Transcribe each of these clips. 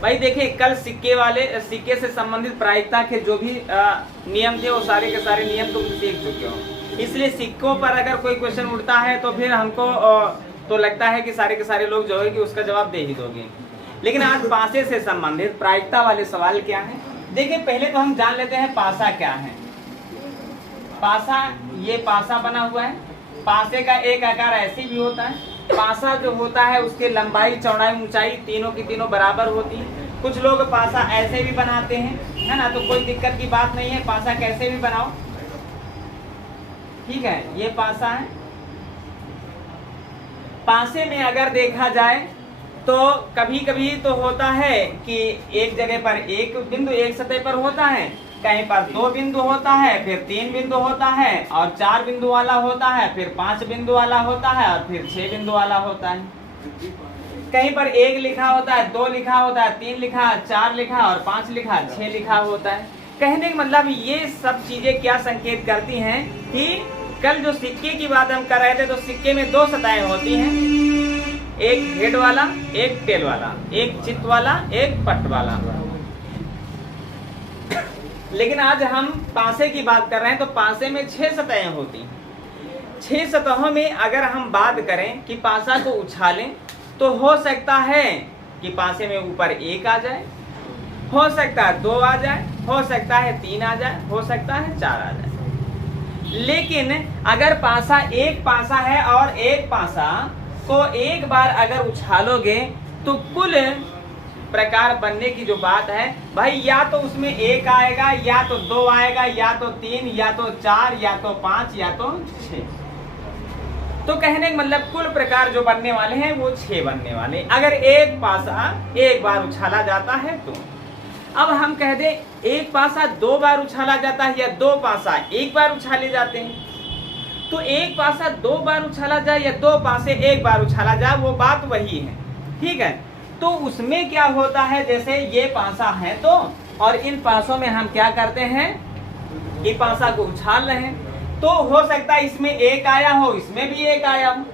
भाई देखिए, कल सिक्के से संबंधित प्रायिकता के जो भी नियम थे वो सारे के सारे नियम तुम सीख चुके हो। इसलिए सिक्कों पर अगर कोई क्वेश्चन उठता है तो फिर हमको तो लगता है कि सारे के सारे लोग जो है कि उसका जवाब दे ही दोगे। लेकिन आज पासे से संबंधित प्रायिकता वाले सवाल क्या है, देखिए पहले तो हम जान लेते हैं पासा क्या है। पासा, ये पासा बना हुआ है। पासे का एक आकार ऐसे भी होता है। पासा जो होता है उसके लंबाई, चौड़ाई, ऊंचाई तीनों की तीनों बराबर होती है। कुछ लोग पासा ऐसे भी बनाते हैं, है ना, तो कोई दिक्कत की बात नहीं है, पासा कैसे भी बनाओ, ठीक है। ये पासा है। पासे में अगर देखा जाए तो कभी कभी तो होता है कि एक जगह पर एक बिंदु एक सतह पर होता है, कहीं पर 2 बिंदु होता है, फिर 3 बिंदु होता है, और 4 बिंदु वाला होता है, फिर 5 बिंदु वाला होता है, और फिर 6 बिंदु वाला होता है। कहीं पर 1 लिखा होता है, 2 लिखा होता है, 3 लिखा, 4 लिखा, और 5 लिखा, 6 लिखा होता है। कहने का मतलब ये सब चीजें क्या संकेत करती हैं कि कल जो सिक्के की बात हम कर रहे थे, तो सिक्के में 2 सतहें होती हैं, एक हेड वाला, एक टेल वाला, एक चित वाला, एक पट वाला। लेकिन आज हम पासे की बात कर रहे हैं, तो पासे में 6 सतहें होती हैं। 6 सतहों में अगर हम बात करें कि पासा को उछालें, तो हो सकता है कि पासे में ऊपर 1 आ जाए, हो सकता है 2 आ जाए, हो सकता है 3 आ जाए, हो सकता है 4 आ जाए। लेकिन अगर पासा एक पासा है और एक पासा, तो एक बार अगर उछालोगे तो कुल प्रकार बनने की जो बात है भाई, या तो उसमें 1 आएगा, या तो 2 आएगा, या तो 3, या तो 4, या तो 5, या तो 6। तो कहने का मतलब कुल प्रकार जो बनने वाले हैं वो 6 बनने वाले, अगर एक पासा एक बार उछाला जाता है तो। अब हम कह दें एक पासा 2 बार उछाला जाता है, या 2 पासा 1 बार उछाले जाते हैं, तो एक पासा 2 बार उछाला जाए या 2 पासे 1 बार उछाला जाए, वो बात वही है, ठीक है। तो उसमें क्या होता है, जैसे ये पासा है तो, और इन पासों में हम क्या करते हैं, ये पासा को उछाल रहे हैं, तो हो सकता है इसमें 1 आया हो, इसमें भी 1 आया हो,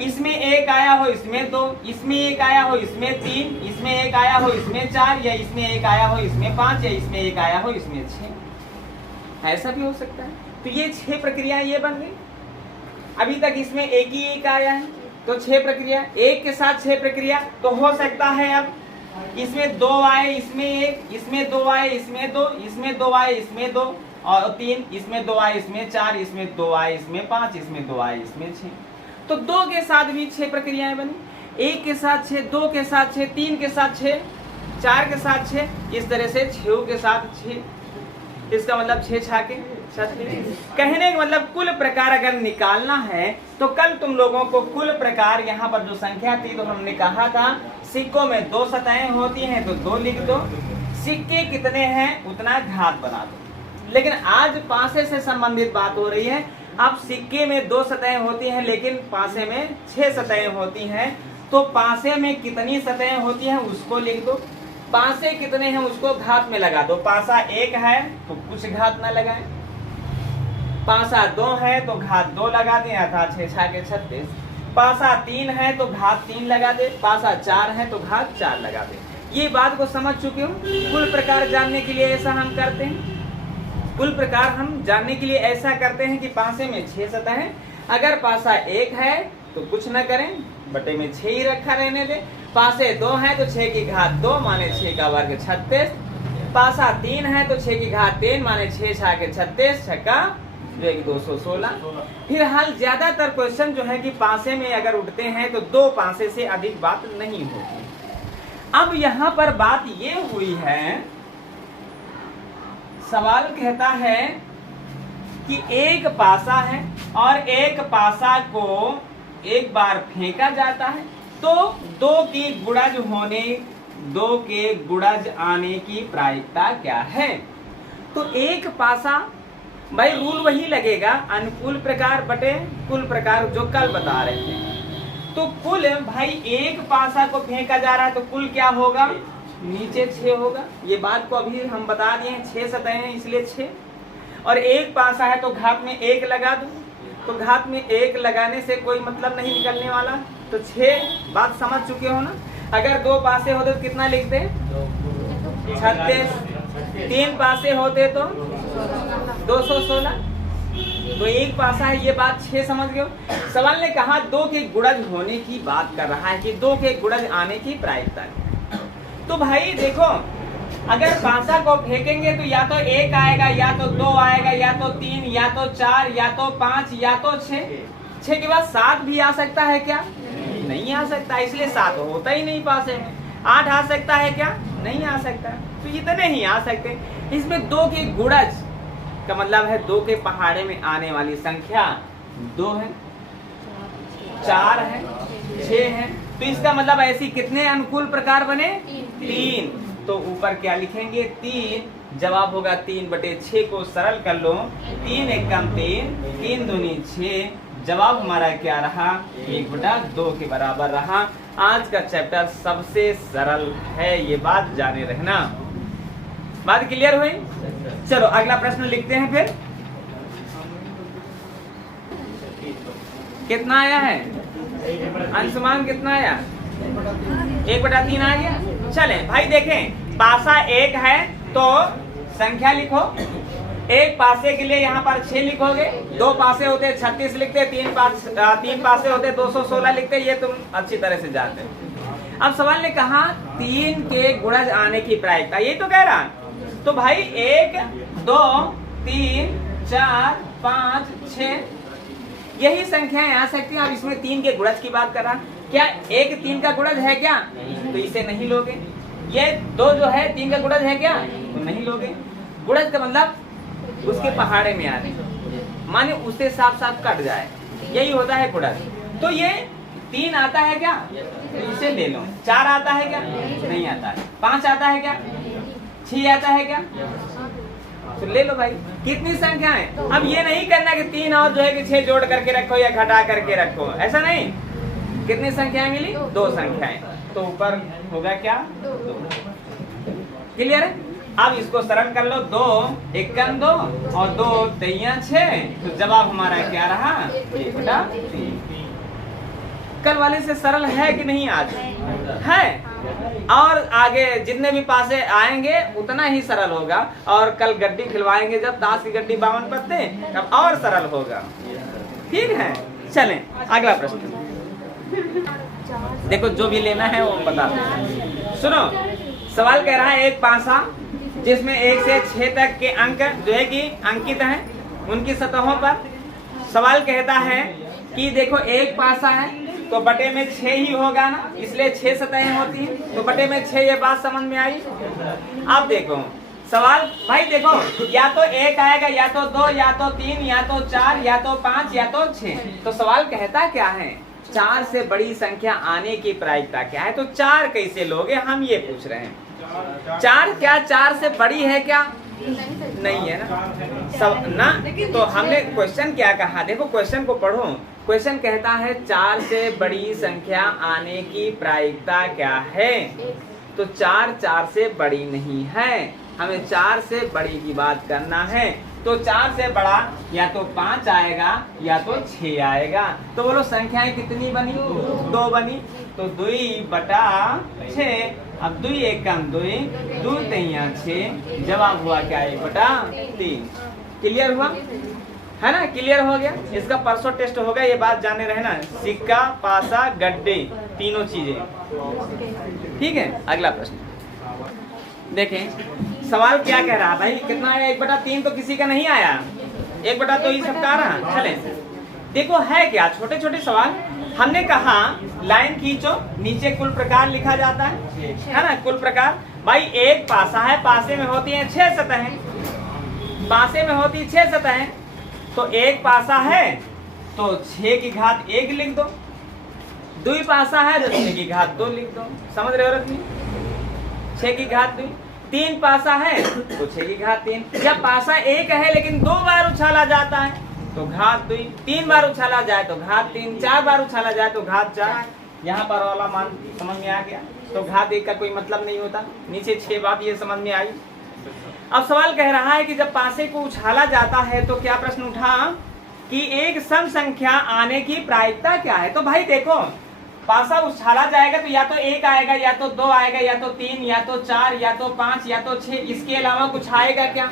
इसमें 1 आया हो, इसमें 2, इसमें 1 आया हो, इसमें 3, इसमें 1 आया हो, इसमें 4, या इसमें 1 आया हो, इसमें 5, या इसमें 1 आया हो, इसमें 6। ऐसा भी हो सकता है। तो ये 6 प्रक्रियाएं ये बन गई। अभी तक इसमें एक ही 1 आया है, तो 6 प्रक्रिया, एक के साथ 6 प्रक्रिया। तो हो सकता है अब इसमें 2 आए, इसमें 1, इसमें 2 आए, इसमें 2, इसमें 2 आए, इसमें 2, और 3, इसमें 2 आए, इसमें 4, इसमें 2 आए, इसमें 5, इसमें 2 आए, इसमें 6। तो 2 के साथ भी 6 प्रक्रियाएं बनी, 1 के साथ 6, 2 के साथ 6, 3 के साथ 6, 4 के साथ 6, इस तरह से 6 के साथ 6। इसका मतलब 6 छाके 36। कहने का मतलब कुल प्रकार अगर निकालना है तो कल तुम लोगों को कुल प्रकार, यहाँ पर जो संख्या थी तो हमने कहा था सिक्कों में 2 सतहें होती हैं, तो 2 लिख दो, सिक्के कितने हैं उतना घात बना दो। लेकिन आज पासे से संबंधित बात हो रही है। अब सिक्के में 2 सतहें होती हैं, लेकिन पासे में 6 सतहें होती हैं, तो पासे में कितनी सतहें होती हैं उसको लिख दो, पासे कितने हैं उसको घात में लगा दो। पासा 1 है तो कुछ घात ना लगाएं, पासा 2 है तो घात 2 लगा दें, अर्थात 6 छाके 36। पासा 3 है तो घात 3 लगा दे, पासा 4 है तो घात 4 लगा दे। ये बात को समझ चुके हो। कुल प्रकार जानने के लिए ऐसा हम करते हैं, कुल प्रकार हम जानने के लिए ऐसा करते हैं कि पासे में 6 सतहें, अगर पासा 1 है तो कुछ न करें, बटे में 6 ही रखा रहने दे। पासे 2 है तो 6 की घात 2 माने 6 का वर्ग 36। पासा 3 है तो 6 की घात 3 माने 6 छाके 36, छक्का 216। फिर हाल ज्यादातर क्वेश्चन जो है कि पासे में अगर उठते हैं तो 2 पासे से अधिक बात नहीं होती। अब यहाँ पर बात ये हुई है, सवाल कहता है कि एक पासा है और एक पासा को एक बार फेंका जाता है, तो 2 की गुणज होने, 2 के गुणज आने की प्रायिकता क्या है। तो एक पासा, भाई रूल वही लगेगा, अनुकूल प्रकार बटे कुल प्रकार जो कल बता रहे थे। तो कुल भाई एक पासा को फेंका जा रहा है तो कुल क्या होगा, नीचे 6 होगा। ये बात को अभी हम बता दिए हैं, 6 सतहें हैं इसलिए 6। और एक पासा है तो घात में 1 लगा दो, तो घात में 1 लगाने से कोई मतलब नहीं निकलने वाला, तो 6 बात समझ चुके हो ना। अगर 2 पासे होते तो कितना लिखते? 36। 3 पासे होते तो 216। तो 1 पासा है, ये बात 6 समझ गए हो। सवाल ने कहा 2 के गुणज होने की बात कर रहा है कि 2 के गुणज आने की प्रायिकता है। तो भाई देखो, अगर पासा को फेंकेंगे तो या तो 1 आएगा, या तो 2 आएगा, या तो 3, या तो 4, या तो 5, या तो 6। 6 के बाद 7 भी आ सकता है क्या? नहीं आ सकता, इसलिए 7 होता ही नहीं पासे में। 8 आ सकता है क्या? नहीं आ सकता, तो इतने ही आ सकते। इसमें 2 के गुणज का मतलब है 2 के पहाड़े में आने वाली संख्या 2 है, 4 है, 6 है। तो इसका मतलब ऐसी कितने अनुकूल प्रकार बने? 3। तो ऊपर क्या लिखेंगे? 3। जवाब होगा 3/6 को सरल कर लो। 3 एकम 3, 3 दूनी 6। जवाब हमारा क्या रहा? 1/2 के बराबर रहा। आज का चैप्टर सबसे सरल है, ये बात जाने रखना। बात क्लियर हुई? चलो अगला प्रश्न लिखते हैं फिर। कितना आया है? अंशमान कितना आया? 1/3 आ गया। चले भाई देखें, पासा 1 है तो संख्या लिखो। 1 पासे के लिए यहाँ पर 6 लिखोगे। 2 पासे होते 36 लिखते, 3 पासे होते 216 लिखते। ये तुम अच्छी तरह से जानते हो। अब सवाल ने कहा 3 के गुणज आने की प्रायिकता, यही तो कह रहा। तो भाई 1, 2, 3, 4, 5, 6 यही संख्याएं आ सकती हैं। अब इसमें 3 के गुणज की बात कर रहा। क्या 1 3 का गुणज है क्या? तो इसे नहीं लोगे। ये 2 जो है 3 का गुणज है क्या? तो नहीं लोगे। गुणज का मतलब उसके पहाड़े में आने, माने उससे साफ साफ कट जाए, यही होता है गुणज। तो ये 3 आता है क्या? तो इसे ले लो। 4 आता है क्या? नहीं आता है। 5 आता है क्या? 6 आता है क्या? तो ले लो भाई। कितनी संख्याएं? अब ये नहीं करना कि 3 और जो है कि 6 जोड़ करके रखो या घटा करके रखो, ऐसा नहीं। कितनी संख्याएं मिली? 2 संख्याएं। तो ऊपर होगा क्या? 2। क्लियर है? अब इसको सरल कर लो। 2 एकम 2 और 2 3 6। तो जवाब हमारा क्या रहा? 1/3। कल वाले से सरल है कि नहीं? आज है। और आगे जितने भी पासे आएंगे उतना ही सरल होगा। और कल गड्डी खिलवाएंगे जब, ताश की गड्डी 52 पत्ते, तब और सरल होगा। ठीक है, चलें अगला प्रश्न। देखो जो भी लेना है वो बताते हैं। सुनो, सवाल कह रहा है एक पासा जिसमें 1 से 6 तक के अंक जो है कि अंकित हैं उनकी सतहों पर। सवाल कहता है कि देखो एक पासा है तो बटे में 6 ही होगा ना, इसलिए 6 सतहें होती हैं। तो बटे में 6, ये बात समझ में आई। अब देखो सवाल, भाई देखो या तो 1 आएगा, या तो 2, या तो 3, या तो 4, या तो 5, या तो 6। तो सवाल कहता क्या है? 4 से बड़ी संख्या आने की प्रायिकता क्या है? तो 4 कैसे लोगे, हम ये पूछ रहे हैं। 4 क्या 4 से बड़ी है क्या? नहीं है ना, सब ना। तो हमने क्वेश्चन क्या कहा? देखो क्वेश्चन को पढ़ो। क्वेश्चन कहता है 4 से बड़ी संख्या आने की प्रायिकता क्या है? तो 4 से बड़ी नहीं है, हमें 4 से बड़ी की बात करना है। तो 4 से बड़ा या तो 5 आएगा या तो 6 आएगा। तो बोलो संख्याएं कितनी बनी? 2 बनी। तो 2/6। अब 2 एकम 2, 2 3 6। जवाब हुआ क्या? 1/3। क्लियर हुआ है ना? क्लियर हो गया। इसका परसों टेस्ट होगा, ये बात जाने रहना। सिक्का, पासा, गड्ढे, तीनों चीजें। ठीक है, अगला प्रश्न देखें। सवाल क्या कह रहा है भाई? कितना आया? 1/3 तो किसी का नहीं आया, 1/2 ही सबका आ रहा। चले देखो है क्या, छोटे छोटे सवाल। हमने कहा लाइन खींचो, नीचे कुल प्रकार लिखा जाता है ना। कुल प्रकार भाई एक पासा है, पासे में होती है 6 सतहें, पासे में होती 6 सतहें। तो एक पासा है तो 6 की घात 1 लिख दो। 2 पासा है तो 6 की घात 2 लिख दो। समझ रहे हो रखनी? 6 की घात 2। 3 पासा है तो 6 की घात 3। या पासा 1 है लेकिन 2 बार उछाला जाता है तो घात 2। 3 बार उछाला जाए तो घात 3। 4 बार उछाला जाए तो घात 4। यहाँ पर वाला मान समझ में आ गया। तो घात 1 का कोई मतलब नहीं होता। नीचे 6 बात ये समझ में आई। अब सवाल कह रहा है कि जब पासे को उछाला जाता है तो क्या प्रश्न उठा कि एक सम संख्या आने की प्रायिकता क्या है? तो भाई देखो पासा उछाला जाएगा तो या तो 1 आएगा, या तो 2 आएगा, या तो 3, या तो 4, या तो 5, या तो 6। इसके अलावा कुछ आएगा क्या?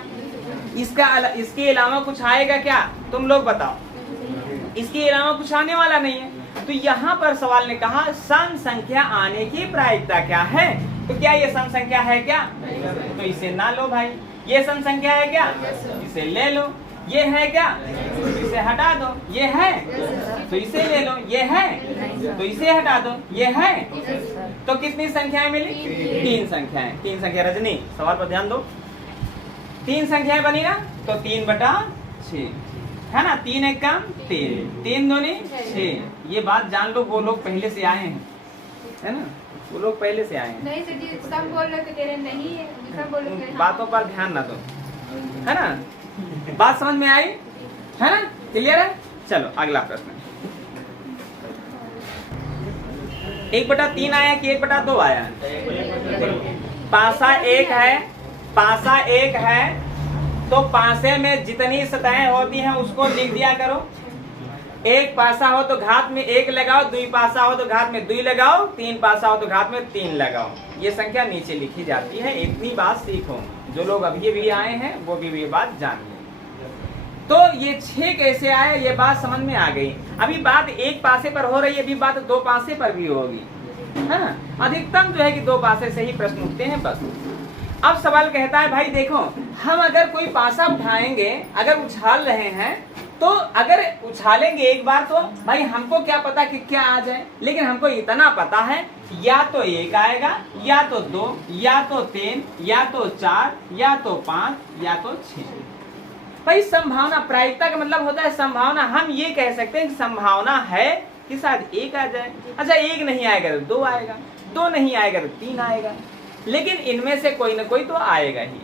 इसके अलावा कुछ आएगा क्या? तुम लोग बताओ। इसके अलावा कुछ आने वाला नहीं है। तो यहाँ पर सवाल ने कहा सम संख्या आने की प्रायिकता क्या है? तो क्या ये सम संख्या है क्या? तो इसे ना लो भाई। ये सम संख्या है क्या? इसे ले लो। ये है क्या? इसे हटा दो। ये है तो इसे ले लो। ये है तो इसे हटा दो। ये है तो कितनी संख्याएं मिली? 3 संख्याएं। 3 संख्या। रजनी सवाल पर ध्यान दो। 3 संख्याएं बनी ना, तो 3/6 है ना। 3 एक काम 3, 3 दूनी 6। ये बात जान लो, वो लोग पहले से आए हैं, है ना, वो लोग पहले से आए हैं। नहीं सर जी, सब बोल रहे थे कह रहे नहीं है, सब बोल रहे थे बातों पर ध्यान ना दो, है ना। बात समझ में आई, है ना, क्लियर है। चलो अगला प्रश्न। 1/3 आया कि 1/2 आया? पासा 1 है, पासा 1 है तो पासे में जितनी सतहें होती हैं उसको लिख दिया करो। 1 पासा हो तो घात में 1 लगाओ, 2 पासा हो तो घात में 2 लगाओ, 3 पासा हो तो घात में 3 लगाओ। ये संख्या नीचे लिखी जाती है। इतनी बात सीखो, जो लोग अभी भी आए हैं वो भी ये बात जान लें। तो ये 6 कैसे आया, ये बात समझ में आ गई। अभी बात 1 पासे पर हो रही है, अभी बात 2 पासे पर भी होगी, है ना। अधिकतम जो है कि 2 पासे से ही प्रश्न उठते हैं बस। अब सवाल कहता है भाई देखो, हम अगर कोई पासा उठाएंगे, अगर उछाल रहे हैं तो अगर उछालेंगे एक बार तो भाई हमको क्या पता कि क्या आ जाए, लेकिन हमको इतना पता है या तो 1 आएगा, या तो 2, या तो 3, या तो 4, या तो 5, या तो 6। भाई संभावना, प्रायिकता का मतलब होता है संभावना। हम ये कह सकते हैं कि संभावना है कि शायद 1 आ जाए। अच्छा 1 नहीं आएगा तो 2 आएगा, 2 नहीं आएगा तो 3 आएगा, लेकिन इनमें से कोई ना कोई तो आएगा ही,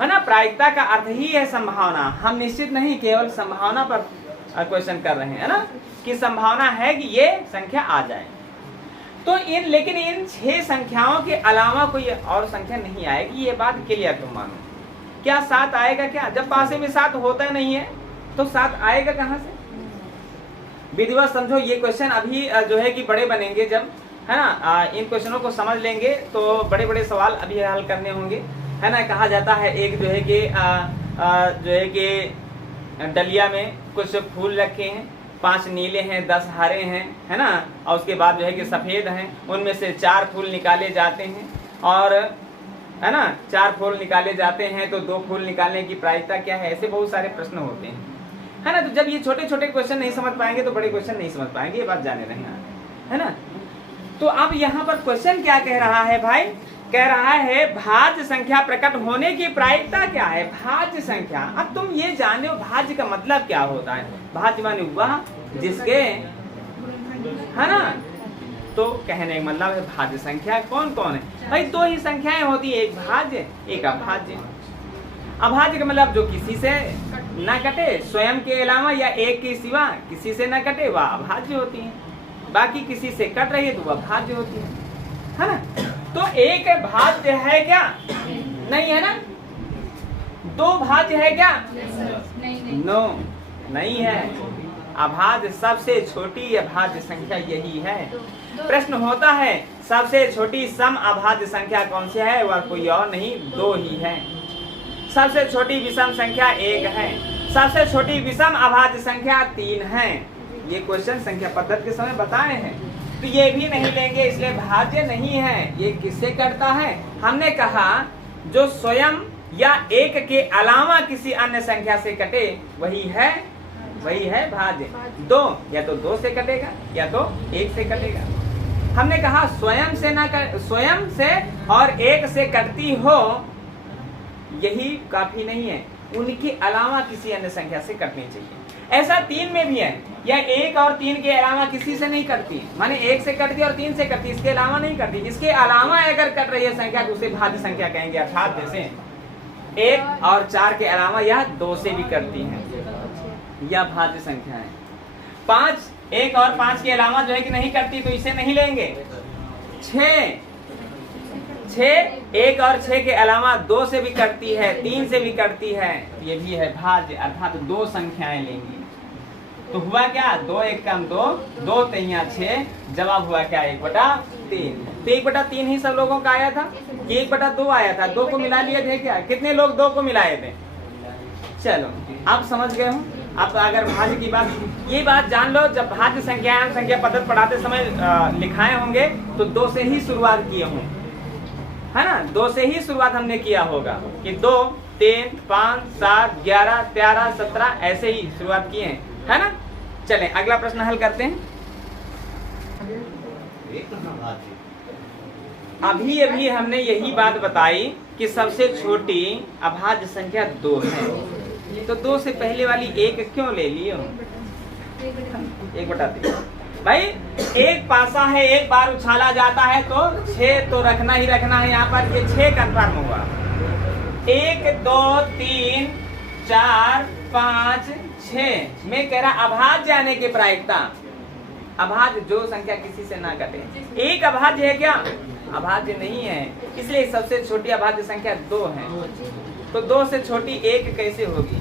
है ना। प्रायिकता का अर्थ ही है संभावना। हम निश्चित नहीं केवल संभावना पर क्वेश्चन कर रहे हैं, है ना, कि संभावना है कि ये संख्या आ जाए। तो लेकिन इन 6 संख्याओं के अलावा कोई और संख्या नहीं आएगी, ये बात क्लियर तुम मानो। क्या 7 आएगा क्या? जब पासे में 7 होता नहीं है तो 7 आएगा कहाँ से? विधिवत समझो, ये क्वेश्चन अभी जो है कि बड़े बनेंगे जब, है ना, इन क्वेश्चनों को समझ लेंगे तो बड़े बड़े सवाल अभी हल करने होंगे, है ना। कहा जाता है एक जो है कि डलिया में कुछ फूल रखे हैं, 5 नीले हैं, 10 हरे हैं, है ना, और उसके बाद जो है कि सफेद हैं। उनमें से 4 फूल निकाले जाते हैं, और है ना 4 फूल निकाले जाते हैं तो 2 फूल निकालने की प्रायिकता क्या है। ऐसे बहुत सारे प्रश्न होते हैं, है ना। तो जब ये छोटे छोटे क्वेश्चन नहीं समझ पाएंगे तो बड़े क्वेश्चन नहीं समझ पाएंगे, ये बात जाने रहे, है ना। तो अब यहाँ पर क्वेश्चन क्या कह रहा है भाई? कह रहा है भाज्य संख्या प्रकट होने की प्रायिकता क्या है? भाज्य संख्या। अब तुम ये जाने हो भाज्य का मतलब क्या होता है। भाज्य माने वह जिसके, है ना, तो कहने का मतलब है भाज्य संख्या कौन कौन है भाई? 2 ही संख्याएं होती है, एक भाज्य एक अभाज्य। अभाज्य का मतलब जो किसी से न कटे, स्वयं के अलावा या एक के सिवा किसी से न कटे, वह अभाज्य होती है। बाकी किसी से कट रही है तो वह भाज्य होती है ना। तो एक भाज्य है क्या? नहीं है ना। 2 भाज्य है क्या? नहीं। नो, नहीं है। अभाज्य सबसे छोटी अभाज्य संख्या यही है। प्रश्न होता है सबसे छोटी सम अभाज्य संख्या कौन सी है? वह कोई और नहीं, 2 ही है। सबसे छोटी विषम संख्या 1 है, सबसे छोटी विषम अभाज्य संख्या 3 है। ये क्वेश्चन संख्या पद्धति के समय बताए हैं, तो ये भी नहीं लेंगे, इसलिए भाज्य नहीं है। ये किससे कटता है? हमने कहा जो स्वयं या 1 के अलावा किसी अन्य संख्या से कटे वही है भाज्य। 2 या तो 2 से कटेगा या तो 1 से कटेगा। हमने कहा स्वयं से और 1 से कटती हो यही काफी नहीं है, उनके अलावा किसी अन्य संख्या से कटनी चाहिए। ऐसा 3 में भी है, या 1 और 3 के अलावा किसी से नहीं कटती, माने 1 से कटती और 3 से कटती, इसके अलावा नहीं कटती। इसके अलावा अगर कट रही है संख्या तो उसे भाज्य संख्या कहेंगे। अर्थात जैसे 1 और 4 के अलावा यह 2 से भी कटती है, यह भाज्य संख्या है। 5 1 और 5 के अलावा जो है कि नहीं कटती तो इसे नहीं लेंगे। 6 1 और 6 के अलावा 2 से भी कटती है, 3 से भी कटती है, ये भी है भाज्य। अर्थात 2 संख्याएं लेंगे। तो हुआ क्या, 2 1 कम 2, 2 3 6, जवाब हुआ क्या 1/3। तो 1/3 ही सब लोगों का आया था कि 1/2 आया था, 2 को मिला लिए थे क्या, कितने लोग 2 को मिलाए थे। चलो आप समझ गए हो। अब अगर भाज्य की बात, ये बात जान लो, जब भाज्य संख्या पद्धति पढ़ाते समय लिखाए होंगे तो 2 से ही शुरुआत किए हों, है ना, 2 से ही शुरुआत हमने किया होगा कि 2 3 5 7 11 13 17 ऐसे ही शुरुआत किए हैं, है ना। चलें अगला प्रश्न हल करते हैं। अभी अभी हमने यही बात बताई कि सबसे छोटी अभाज्य संख्या 2 है, तो 2 से पहले वाली 1 क्यों ले लियो, 1/3। भाई एक पासा है, एक बार उछाला जाता है तो 6 तो रखना ही रखना है, यहाँ पर ये 6 कंफर्म हुआ। 1 2 3 4 5 6 मैं कह रहा अभाज्य आने की प्रायिकता, अभाज्य जो संख्या किसी से ना कटे। एक अभाज्य है क्या, अभाज्य नहीं है, इसलिए सबसे छोटी अभाज्य संख्या 2 है। तो 2 से छोटी 1 कैसे होगी,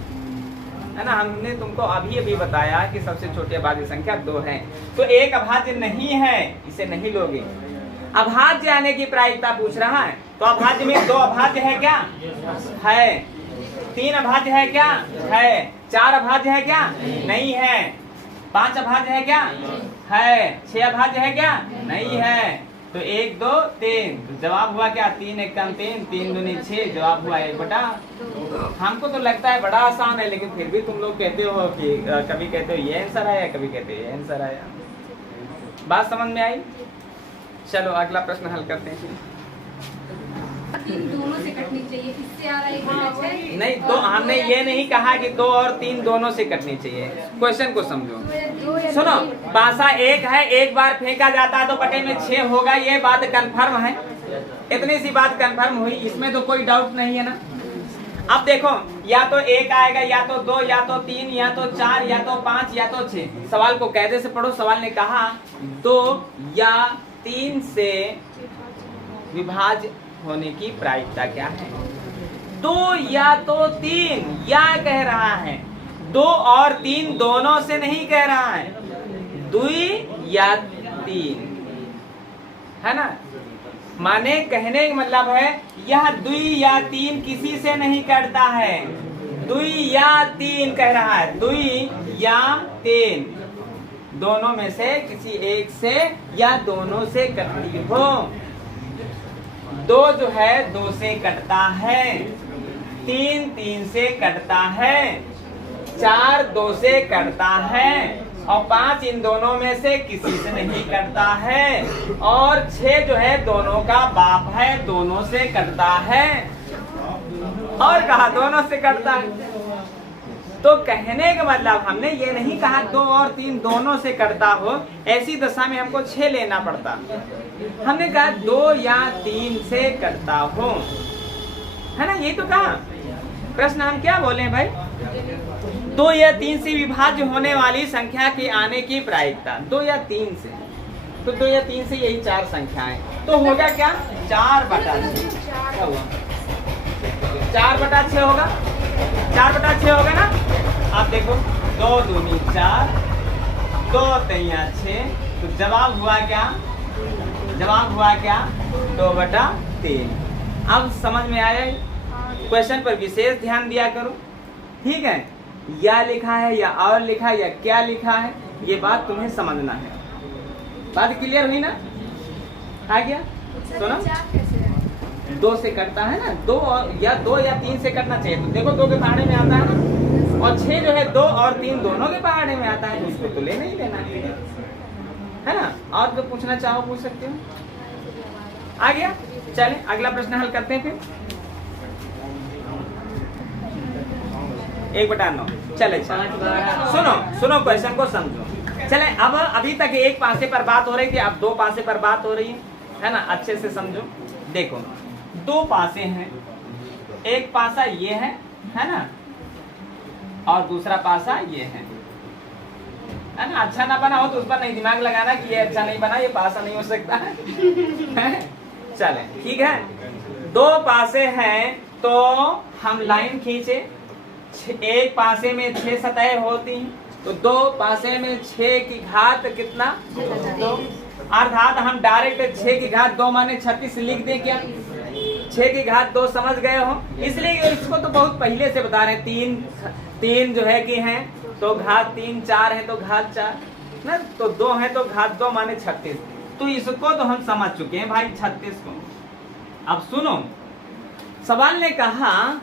है ना। हमने तुमको अभी बताया कि सबसे छोटी अभाज्य संख्या 2 है, तो 1 अभाज्य नहीं है, इसे नहीं लोगे। अभाज्य आने की प्रायिकता पूछ रहा है, तो अभाज्य में 2 अभाज्य है क्या, है। 3 अभाज्य है क्या, है। 4 अभाज्य है क्या, नहीं है। 5 अभाज्य है क्या, है। 6 अभाज्य है क्या, नहीं है। तो 1 2 3, तो जवाब हुआ क्या 3 1 कम 3, 3 दूनी 6, जवाब हुआ 1/। हमको तो लगता है बड़ा आसान है, लेकिन फिर भी तुम लोग कहते हो कि कभी कहते हो ये आंसर आया, कभी कहते हो ये आंसर आया। बात समझ में आई। चलो अगला प्रश्न हल करते हैं। 3 दोनों से कटनी चाहिए, इससे आ रहा है नहीं, तो हमने ये नहीं कहा कि 2 और 3 दोनों से कटनी चाहिए। क्वेश्चन को समझो, सुनो। पासा 1 है, एक बार फेंका जाता है तो बटे में 6 होगा, ये बात कंफर्म है। इतनी सी बात कंफर्म हुई, इसमें तो कोई डाउट नहीं है ना। अब देखो, या तो 1 आएगा, या तो 2, या तो 3, या तो 4, या तो 5, या तो 6। सवाल को कायदे से पढ़ो। सवाल ने कहा 2 या 3 से विभाज्य होने की प्रायिकता क्या है। 2 या तो 3, या कह रहा है, 2 और 3 दोनों से नहीं कह रहा है, 2 या 3, है ना। माने कहने का मतलब है यह 2 या 3 किसी से नहीं कटता है, 2 या 3 कह रहा है, 2 या 3 दोनों में से किसी एक से या दोनों से कटती हो। 2 जो है 2 से कटता है, 3 3 से कटता है, 4 2 से कटता है, और 5 इन दोनों में से किसी से नहीं कटता है, और 6 जो है दोनों का बाप है, दोनों से कटता है। और कहा दोनों से कटता है, तो कहने का मतलब हमने ये नहीं कहा 2 और 3 दोनों से कटता हो, ऐसी दशा में हमको 6 लेना पड़ता। हमने कहा 2 या 3 से कटता हो, है ना, ये तो कहा। प्रश्न हम क्या बोले भाई, 2 या 3 से विभाज्य होने वाली संख्या के आने की प्रायिकता 2 या 3 से, तो 2 या 3 से यही 4 संख्याएं, तो होगा क्या 4/6। क्या हुआ 4/6 होगा, 4/6 होगा ना। आप देखो 2 दूनी 4, 2 3 6, तो जवाब हुआ क्या, जवाब हुआ क्या 2/3। अब समझ में आया। क्वेश्चन पर विशेष ध्यान दिया करो, ठीक है। या लिखा है या और लिखा है या क्या लिखा है, ये बात तुम्हें समझना है। बात क्लियर हुई ना, आ गया। सुनो 2 से कटता है ना, 2 या 3 से कटना चाहिए, तो देखो 2 के पहाड़े में आता है ना, और 6 जो है 2 और 3 दोनों के पहाड़े में आता है, उसको तो लेना ही लेना है ना। और जो पूछना चाहो पूछ सकते हो। आ गया। चले अगला प्रश्न हल करते हैं फिर। 1/9। चले सुनो क्वेश्चन को समझो। चले अब अभी तक एक पासे पर बात हो रही थी, अब 2 पासे पर बात हो रही है ना। अच्छे से समझो। देखो 2 पासे हैं, एक पासा ये है ना, और दूसरा पासा ये है ना। अच्छा ना बना हो तो उस पर नहीं दिमाग लगाना कि ये अच्छा नहीं बना, ये पासा नहीं हो सकता है। चले ठीक है, 2 पासे हैं तो हम लाइन खींचे, एक पासे में 6 सतह होती हैं, तो 2 पासे में 6 की घात कितना 2, अर्थात हम डायरेक्ट 6 की घात 2 माने 36 लिख दें क्या? 6 की घात 2 समझ गए हो, इसलिए इसको तो बहुत पहले से बता रहे हैं। 3 जो है कि हैं तो घात 3, 4 है तो घात 4 ना, तो 2 है तो घात 2 माने 36। तो इसको तो हम समझ चुके हैं भाई 36 को। अब सुनो, सवाल ने कहा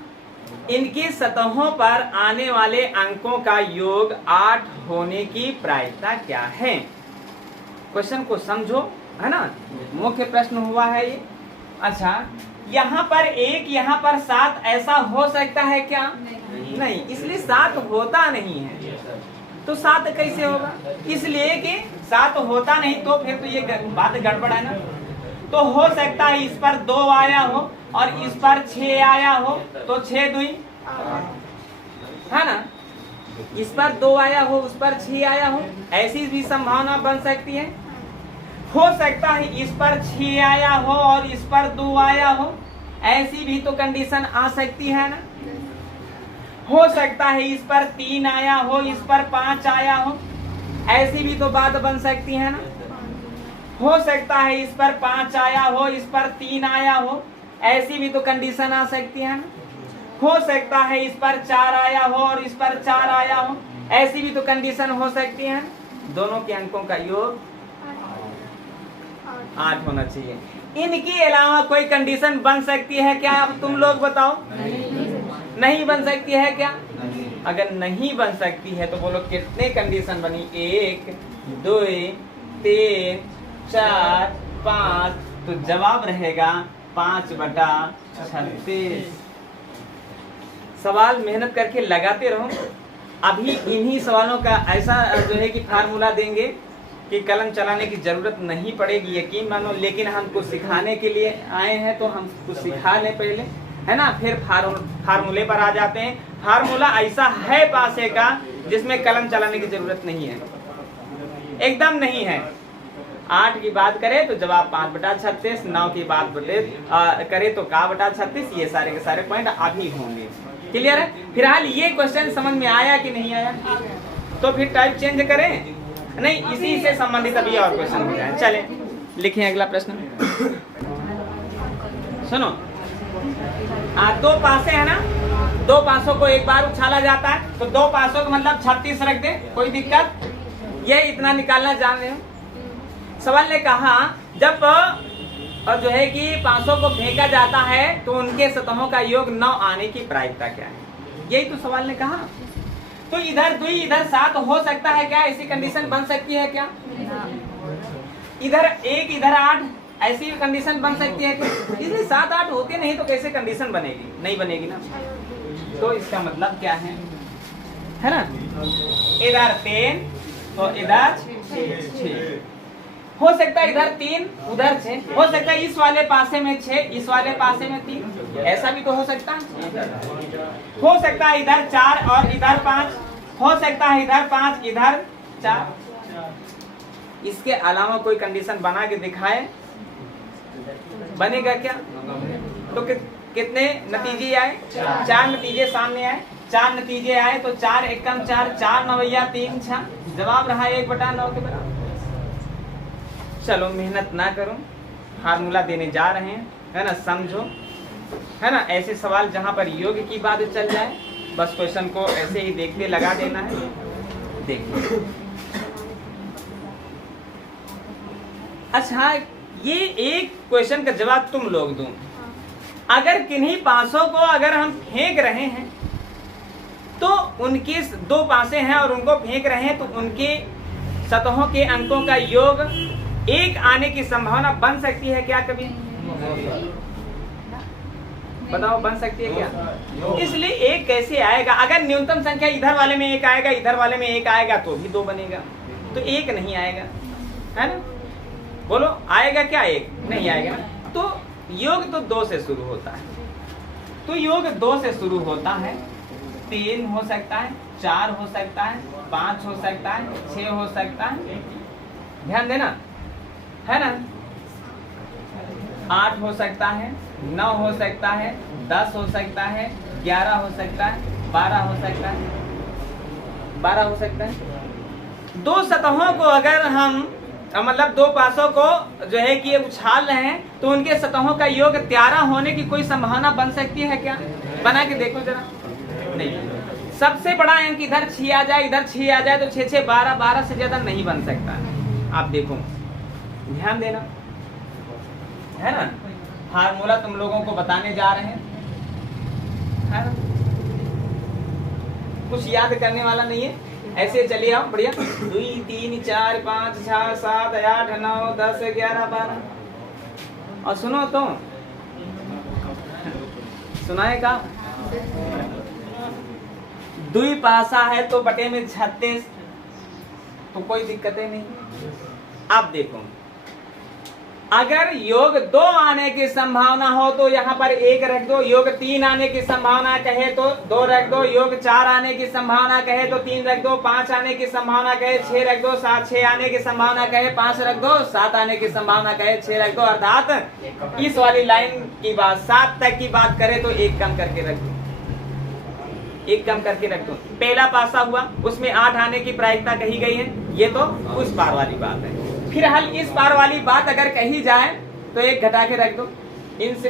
इनकी सतहों पर आने वाले अंकों का योग 8 होने की प्रायिकता क्या है? क्वेश्चन को समझो, है ना, मुख्य प्रश्न हुआ है ये। अच्छा, यहाँ पर 1, यहाँ पर 7 ऐसा हो सकता है क्या? नहीं, इसलिए 7 होता नहीं है। तो 7 कैसे होगा? इसलिए कि 7 होता नहीं, तो फिर तो ये बात गड़बड़ है ना। तो हो सकता है इस पर 2 आया हो और इस पर 6 आया हो, तो 6 2 है ना, इस पर 2 आया हो उस पर 6 आया हो, ऐसी भी संभावना बन सकती है। हो सकता है इस पर 6 आया हो और इस पर 2 आया हो, ऐसी भी तो कंडीशन आ सकती है ना। हो सकता है इस पर 3 आया हो, इस पर 5 आया हो, ऐसी भी तो बात बन सकती है ना। हो सकता है इस पर 5 आया हो, इस पर 3 आया हो, ऐसी भी तो कंडीशन आ सकती है ना। हो सकता है इस पर 4 आया हो और इस पर 4 आया हो, ऐसी भी तो कंडीशन हो सकती है ना। दोनों के अंकों का योग 8 होना चाहिए। इनके अलावा कोई कंडीशन बन सकती है क्या? अब तुम लोग बताओ। नहीं बन सकती है क्या? अगर नहीं बन सकती है तो बोलो कितने कंडीशन बनी? 1 2 3 4 5, तो जवाब रहेगा 5/36। सवाल मेहनत करके लगाते रहो। अभी इन्हीं सवालों का ऐसा जो है कि फार्मूला देंगे कि कलम चलाने की जरूरत नहीं पड़ेगी, यकीन मानो। लेकिन हम कुछ सिखाने के लिए आए हैं तो हम कुछ सिखा लें पहले, है ना, फिर फार्मूले पर आ जाते हैं। फार्मूला ऐसा है पासे का जिसमें कलम चलाने की जरूरत नहीं है, एकदम नहीं है। 8 की बात करें तो जवाब 5/36, 9 की बात करें तो का/36, ये सारे के सारे पॉइंट अभी होंगे। क्लियर है? फिलहाल ये क्वेश्चन समझ में आया कि नहीं आया? तो फिर टाइप चेंज करें, नहीं इसी से संबंधित अभी और क्वेश्चन हो जाए। चले लिखें अगला प्रश्न। सुनो, 2 पासे है ना, 2 पासों को एक बार उछाला जाता है, तो 2 पासों का मतलब 36 रख दे, कोई दिक्कत? ये इतना निकालना जान रहे हो। सवाल ने कहा जब और जो है कि पासों को फेंका जाता है तो उनके सतहों का योग 9 आने की प्रायिकता क्या है? यही तो सवाल ने कहा। तो इधर 2 इधर 7 हो सकता है क्या? ऐसी कंडीशन बन सकती है क्या? इधर 1 इधर 8, ऐसी कंडीशन बन सकती है क्या? इसलिए 7 8 होते नहीं तो कैसे कंडीशन बनेगी? नहीं बनेगी ना। तो इसका मतलब क्या है ना, इधर 3 तो इधर 6, हो सकता है इधर 3 उधर 6, हो सकता है इस वाले पासे में 6 इस वाले पासे में 3, ऐसा भी तो हो सकता है। हो सकता है इधर 4 और इधर 5, हो सकता है इधर 5 इधर 4। इसके अलावा कोई कंडीशन बना के दिखाए, बनेगा क्या? तो कितने नतीजे आए? 4 नतीजे सामने आए। 4 नतीजे आए तो 4 एकम 4, 4 9 3 6, जवाब रहा 1/9 के बराबर। चलो मेहनत ना करो, फार्मूला देने जा रहे हैं, है ना, समझो, है ना। ऐसे सवाल जहां पर योग की बात चल जाए बस क्वेश्चन को ऐसे ही देखते लगा देना है। देखिए, अच्छा ये एक क्वेश्चन का जवाब तुम लोग दो। अगर किन्हीं पासों को अगर हम फेंक रहे हैं तो उनके 2 पासे हैं और उनको फेंक रहे हैं तो उनके सतहों के अंकों का योग 1 आने की संभावना बन सकती है क्या? कभी बताओ, बन सकती है क्या? इसलिए 1 कैसे आएगा? अगर न्यूनतम संख्या इधर वाले में 1 आएगा, इधर वाले में 1 आएगा तो भी 2 बनेगा, तो 1 नहीं आएगा, है ना। बोलो आएगा क्या? 1 नहीं आएगा ना। तो योग तो 2 से शुरू होता है, तो योग 2 से शुरू होता है। 3 हो सकता है, 4 हो सकता है, 5 हो सकता है, 6 हो सकता है, ध्यान देना, है ना। 8 हो सकता है, 9 हो सकता है, 10 हो सकता है, 11 हो सकता है, 12 हो सकता है, 12 हो सकता है। दो सतहों को अगर हम मतलब दो पासों को जो है कि ये उछाल रहे हैं तो उनके सतहों का योग 13 होने की कोई संभावना बन सकती है क्या? बना के देखो जरा। नहीं, सबसे बड़ा अंक इधर 6 आ जाए, इधर 6 आ जाए तो 6 6 12, 12 से ज्यादा नहीं बन सकता। आप देखो, ध्यान देना, है ना। फार्मूला तुम लोगों को बताने जा रहे हैं, है ना? कुछ याद करने वाला नहीं है, ऐसे चलिए आओ बढ़िया। 2 3 4 5 6 7 8 9 10 11 12। और सुनो तो सुनाएगा। 2 पासा है तो बटे में 36, तो कोई दिक्कत ही नहीं। अब देखो, अगर योग 2 आने की संभावना हो तो यहाँ पर 1 रख दो, योग 3 आने की संभावना कहे तो 2 रख दो, योग 4 आने की संभावना कहे तो 3 रख दो, 5 आने की संभावना कहे 6 रख दो, 6 आने की संभावना कहे 5 रख दो, 7 आने की संभावना कहे 6 रख दो। अर्थात इस वाली लाइन की बात 7 तक की बात करे तो 1 कम करके रख दो, 1 कम करके रख दो। पहला पासा हुआ, उसमें 8 आने की प्रायिकता कही गई है, ये तो उस पार वाली बात है। फिर हल इस पार वाली बात अगर कही जाए तो 1 घटा के रख दो इनसे।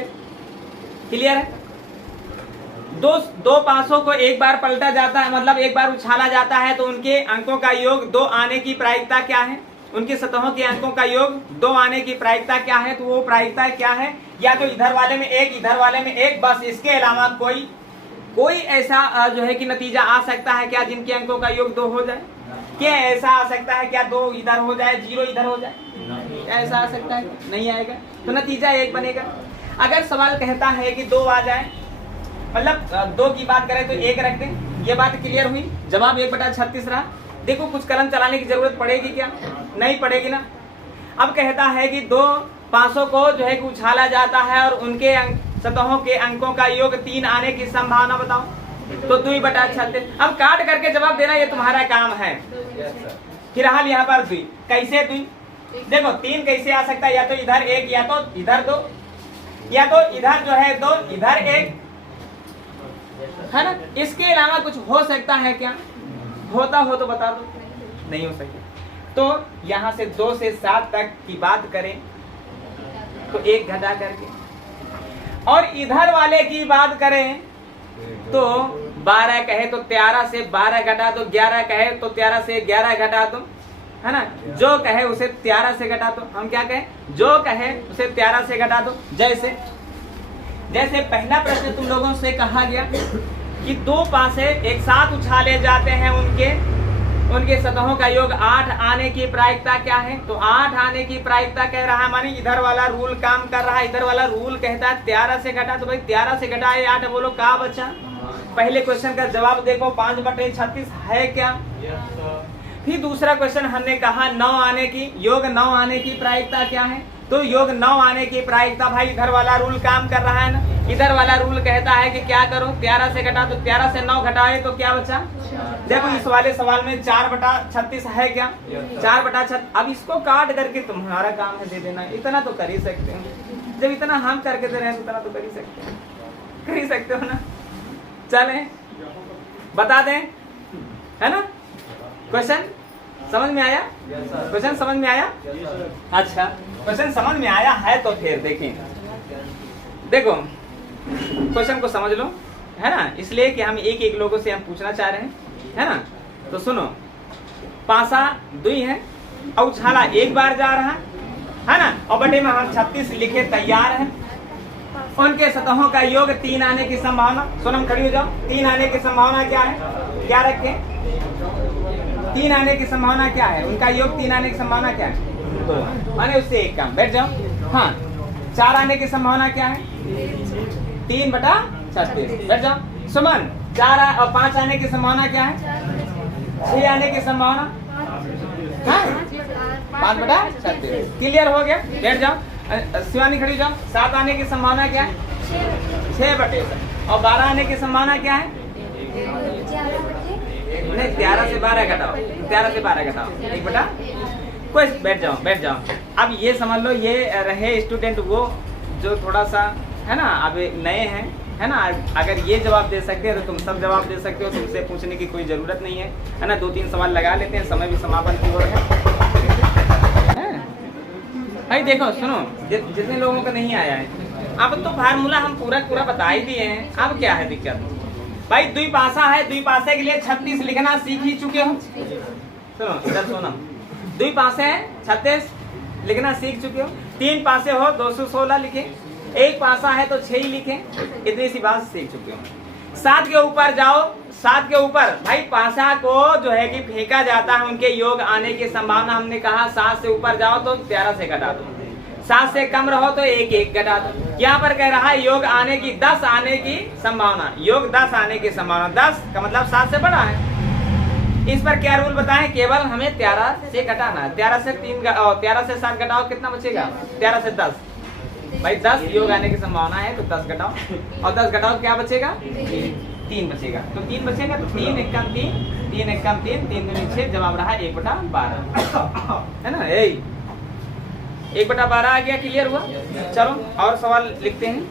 क्लियर है? दो पासों को एक बार पलटा जाता है, मतलब एक बार उछाला जाता है, तो उनके अंकों का योग 2 आने की प्रायिकता क्या है? उनके सतहों के अंकों का योग 2 आने की प्रायिकता क्या है? तो वो प्रायिकता क्या है? या तो इधर वाले में 1, इधर वाले में 1, बस। इसके अलावा कोई ऐसा जो है कि नतीजा आ सकता है क्या जिनके अंकों का योग 2 हो जाए? क्या ऐसा आ सकता है क्या 2 इधर हो जाए, 0 इधर हो जाए? ऐसा आ सकता है? नहीं आएगा, तो नतीजा 1 बनेगा। अगर सवाल कहता है कि 2 आ जाए, मतलब 2 की बात करें तो 1 रख दें, ये बात क्लियर हुई। जवाब 1/36 रहा। देखो, कुछ कलम चलाने की जरूरत पड़ेगी क्या? नहीं पड़ेगी ना। अब कहता है कि 2 पासों को जो है कि उछाला जाता है और उनके सतहों के अंकों का योग 3 आने की संभावना बताओ, तो 2/36। अब काट करके जवाब देना, ये तुम्हारा काम है। फिलहाल यहाँ पर 2 कैसे 2? देखो 3 कैसे आ सकता है? या तो इधर 1, या तो इधर 2, या तो इधर जो है 2, इधर 1, है ना। इसके अलावा कुछ हो सकता है क्या? होता हो तो बता दो। नहीं हो सकता। तो यहाँ से 2 से 7 तक की बात करें तो 1 घटा करके, और इधर वाले की बात करें तो 12 कहे तो 13 से 12 घटा दो, 11 कहे तो 13 से 11 घटा दो, है ना। जो कहे उसे 13 से घटा दो। हम क्या कहें? जो कहे उसे 13 से घटा दो। जैसे पहला प्रश्न तुम लोगों से कहा गया कि 2 पासे एक साथ उछाले जाते हैं, उनके सतहों का योग 8 आने की प्रायिकता क्या है? तो 8 आने की प्रायिकता कह रहा है, मानी इधर वाला रूल काम कर रहा है। इधर वाला रूल कहता है 13 से घटा, तो भाई 13 से घटाए 8, बोलो क्या बचा? पहले क्वेश्चन का जवाब देखो, 5/36 है क्या? फिर दूसरा क्वेश्चन हमने कहा 9 आने की, योग 9 आने की प्रायिकता क्या है? तो योग 9 आने की प्रायिकता, भाई इधर वाला रूल काम कर रहा है ना। इधर वाला रूल कहता है कि क्या करो? 13 से घटा, तो 13 से 9 घटाए तो क्या बचा? देखो इस वाले सवाल में 4/36 है क्या? 4/36। अब इसको काट करके तुम्हारा काम है दे देना। इतना तो कर ही सकते हो, जब इतना हम करके दे रहे हैं इतना तो कर ही सकते हो ना। चले बता दें, है ना। क्वेश्चन समझ में आया? क्वेश्चन समझ में आया? अच्छा, क्वेश्चन समझ में आया है तो फिर देखें। देखो क्वेश्चन को समझ लो, है ना, इसलिए कि हम एक लोगों से हम पूछना चाह रहे हैं, है ना। तो सुनो, पासा 2 है और उछाला 1 बार जा रहा है ना, और बटे में हम 36 लिखे तैयार है। उनके सतहों का योग 3 आने की संभावना, सोनम खड़ी हो जाओ। 3 आने की संभावना क्या है? क्या रखें? 3 आने की संभावना क्या है? उनका योग 3 आने की संभावना क्या है? 2, माने उससे 1 कम। बैठ जाओ। हाँ, 4 आने की संभावना क्या है? 3/36। बैठ जाओ। सुमन, 4 और 5 आने की संभावना क्या है? 6 आने की संभावना, 5/36। क्लियर हो गया? बैठ जाओ। शिवानी खड़ी जाओ। 7 आने की संभावना क्या है? 6/7। और 12 आने की संभावना क्या है? नहीं, 13 से 12 घटाओ, 13 से 12 घटाओ 1/। कोई बैठ जाओ। अब ये समझ लो, ये रहे स्टूडेंट वो जो थोड़ा सा, है ना, अब नए हैं, है ना। अगर ये जवाब दे सकते हैं तो तुम सब जवाब दे सकते हो, तुमसे पूछने की कोई ज़रूरत नहीं है ना। 2-3 सवाल लगा लेते हैं, समय भी समापन की ओर है। भाई देखो सुनो, जितने लोगों को नहीं आया है, अब तो फार्मूला हम पूरा बता ही दिए हैं। अब क्या है दिक्कत भाई? द्विपाशा है, द्विपाशा के लिए 36 लिखना सीख ही चुके हो। सुनो इधर सुनो, द्विपाशा है 36 लिखना सीख चुके हो। 3 पासे हो 216 लिखे, 1 पासा है तो 6 ही लिखे, इतनी सी बात सीख चुके हो। 7 के ऊपर जाओ, 7 के ऊपर भाई पासा को जो है कि फेंका जाता है, उनके योग आने की संभावना हमने कहा 7 से ऊपर जाओ तो 13 से घटा दो, 7 से कम रहो तो 1 घटा दो। यहाँ पर कह रहा है योग आने की 10 आने की संभावना, योग 10 आने की संभावना, 10 का मतलब 7 से बड़ा है। इस पर क्या रूल बताएं? केवल हमें 13 से घटाना है। 13 से 7 घटाओ कितना बचेगा? 13 से 10 भाई 10 योग आने की संभावना है तो 10 घटाओ, और 10 घटाओ क्या बचेगा? 3 बचेगा। तो 3 बचेगा तो 3 एक कम 3, 3 एक कम 3, 3 दूनी 6, जवाब रहा 1/12 है ना। 1/12 आ गया, क्लियर हुआ। चलो और सवाल लिखते हैं।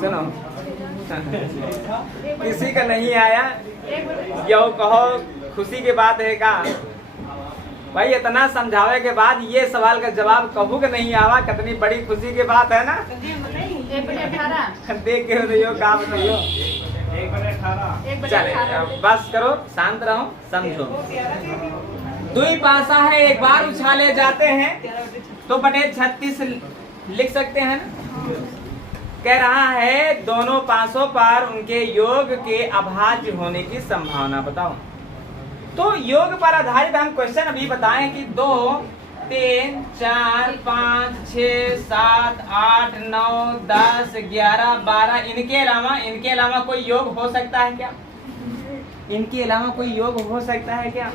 सुनो किसी का नहीं आया यो कहो खुशी की बात है का भाई? इतना समझावे के बाद ये सवाल का जवाब कहू के नहीं आवा, कितनी बड़ी खुशी की बात है ना। 1/18 देख के बताइयो का बताइयो। 1/18 बस करो, शांत रहो, समझो। द्विपाशा है, एक बार उछाले जाते हैं तो बटे 36 लिख सकते हैं ना। कह रहा है दोनों पासों पर उनके योग के अभाज्य होने की संभावना बताओ। तो योग पर आधारित हम क्वेश्चन अभी बताएं कि 2, 3, 4, 5, 6, 7, 8, 9, 10, 11, 12 इनके अलावा कोई योग हो सकता है क्या? इनके अलावा कोई योग हो सकता है क्या?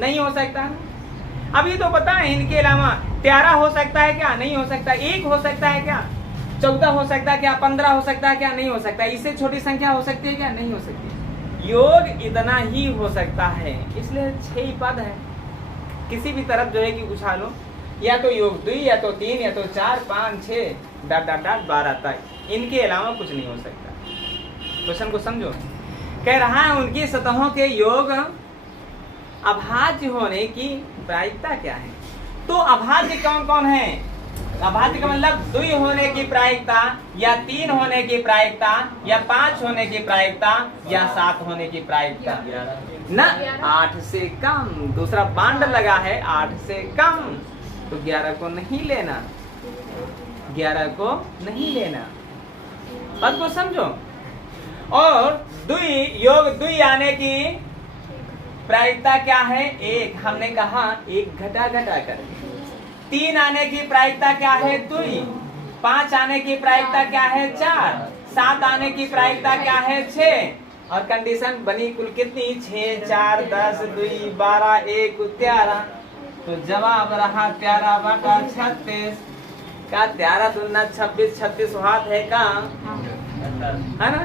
नहीं हो सकता। अभी तो पता है इनके अलावा 13 हो सकता है क्या? नहीं हो सकता। 1 हो सकता है क्या? 14 हो सकता है क्या? 15 हो सकता है क्या? नहीं हो सकता। इससे छोटी संख्या हो सकती है क्या? नहीं हो सकती। योग इतना ही हो सकता है, इसलिए 6 ही पद है। किसी भी तरफ जो है कि उछालो, या तो योग 2 या तो 3 या तो 4, 5, 6 ... 12 तक, इनके अलावा कुछ नहीं हो सकता। क्वेश्चन को समझो। कह रहा है उनकी सतहों के योग अभाज्य होने की प्रायिकता क्या है? तो अभाज्य कौन कौन है? अभाज्य का मतलब 2 होने की प्रायिकता, या 3 होने की प्रायिकता, या 5 होने की प्रायिकता, या 7 होने की प्रायिकता न 8 से कम। दूसरा बांड लगा है 8 से कम, तो 11 को नहीं लेना, 11 को नहीं लेना। बात को समझो। और योग 2 आने की प्रायिकता क्या है? 1, हमने कहा 1 घटा कर। 3 आने की प्रायिकता क्या है? 2। 5 आने की प्रायिकता क्या है? 4। 7 आने की प्रायिकता क्या है? 6। और कंडीशन बनी कुल कितनी? 6, 4, 10, 2, 12, 1, 13। तो जवाब रहा 13/36 का 13 दूना 26, 36 हाथ है का, है ना।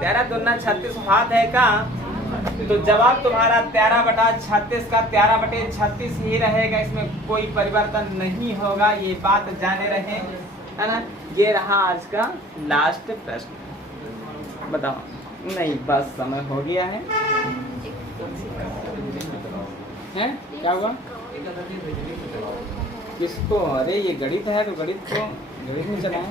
13 दूना 36 हाथ है का। तो जवाब तुम्हारा 13/36 का 13/36 ही रहेगा, इसमें कोई परिवर्तन नहीं होगा। ये बात जाने रहे, है ना। ये रहा आज का लास्ट प्रश्न। बताओ। नहीं बस समय हो गया है। हैं? क्या हुआ? किसको? अरे ये गणित है तो गणित में चलाएं।